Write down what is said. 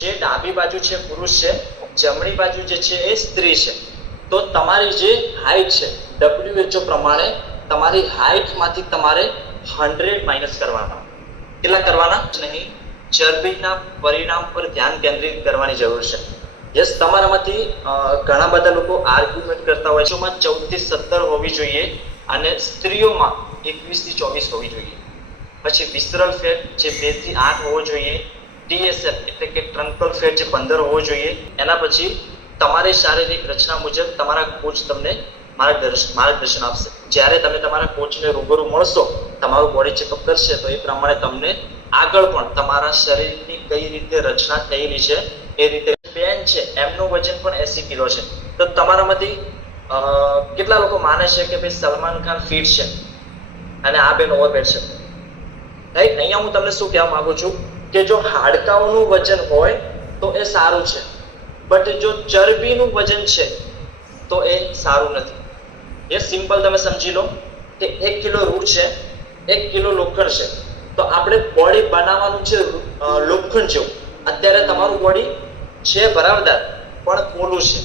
જે ડાબી બાજુ છે પુરુષ છે, જમણી બાજુ જે છે એ સ્ત્રી છે. તો તમારી જે હાઈટ છે ડબ્લ્યુએચઓ પ્રમાણે તમારી હાઈટમાંથી તમારે હંડ્રેડ માઇનસ કરવાના. કેટલા કરવાના? નહીં, ચરબીના પરિણામ પર ધ્યાન કેન્દ્રિત કરવાની જરૂર છે. યસ તમારામાંથી ઘણા બધા લોકો આર્ગ્યુમેન્ટ કરતા હોય છે. ચૌદથી સત્તર હોવી જોઈએ અને સ્ત્રીઓમાં એકવીસથી ચોવીસ હોવી જોઈએ. પછી વિસ્તરલ ફેટ જે બેથી આઠ હોવો જોઈએ. ટીએસએફ એટલે કે ટ્રંકલ ફેટ જે પંદર હોવો જોઈએ, એના પછી તમારી શારીરિક રચના મુજબ તમારા કોચ તમને માર્ગદર્શન માર્ગદર્શન આપશે. જ્યારે તમે તમારા કોચને રૂબરૂ મળશો, તમારું બોડી ચેકઅપ કરશે, તો એ પ્રમાણે તમને આગળ પણ તમારા શરીરની કઈ રીતે રચના થયેલી છે, એ રીતે બેન છે, એમનું વજન પણ એસી કિલો છે. તો તમારામાંથી કેટલા લોકો માને છે કે ભાઈ સલમાન ખાન ફિટ છે? અને આ બેન ઓવરવેટ છે. રાઈટ અહીંયા હું તમને શું કહેવા માંગુ છું? કે જો હાડકાઓનું વજન હોય તો એ સારું છે. બટ જો ચરબીનું વજન છે, તો એ સારું નથી. એ સિમ્પલ તમે સમજી લો કે એક કિલો રૂટ છે, એક કિલો લોખંડ છે. તો આપણે બોડી બનાવવાનું છે લોખંડ જેવું. અત્યારે તમારું બોડી છે બરાબર પણ પોલું છે.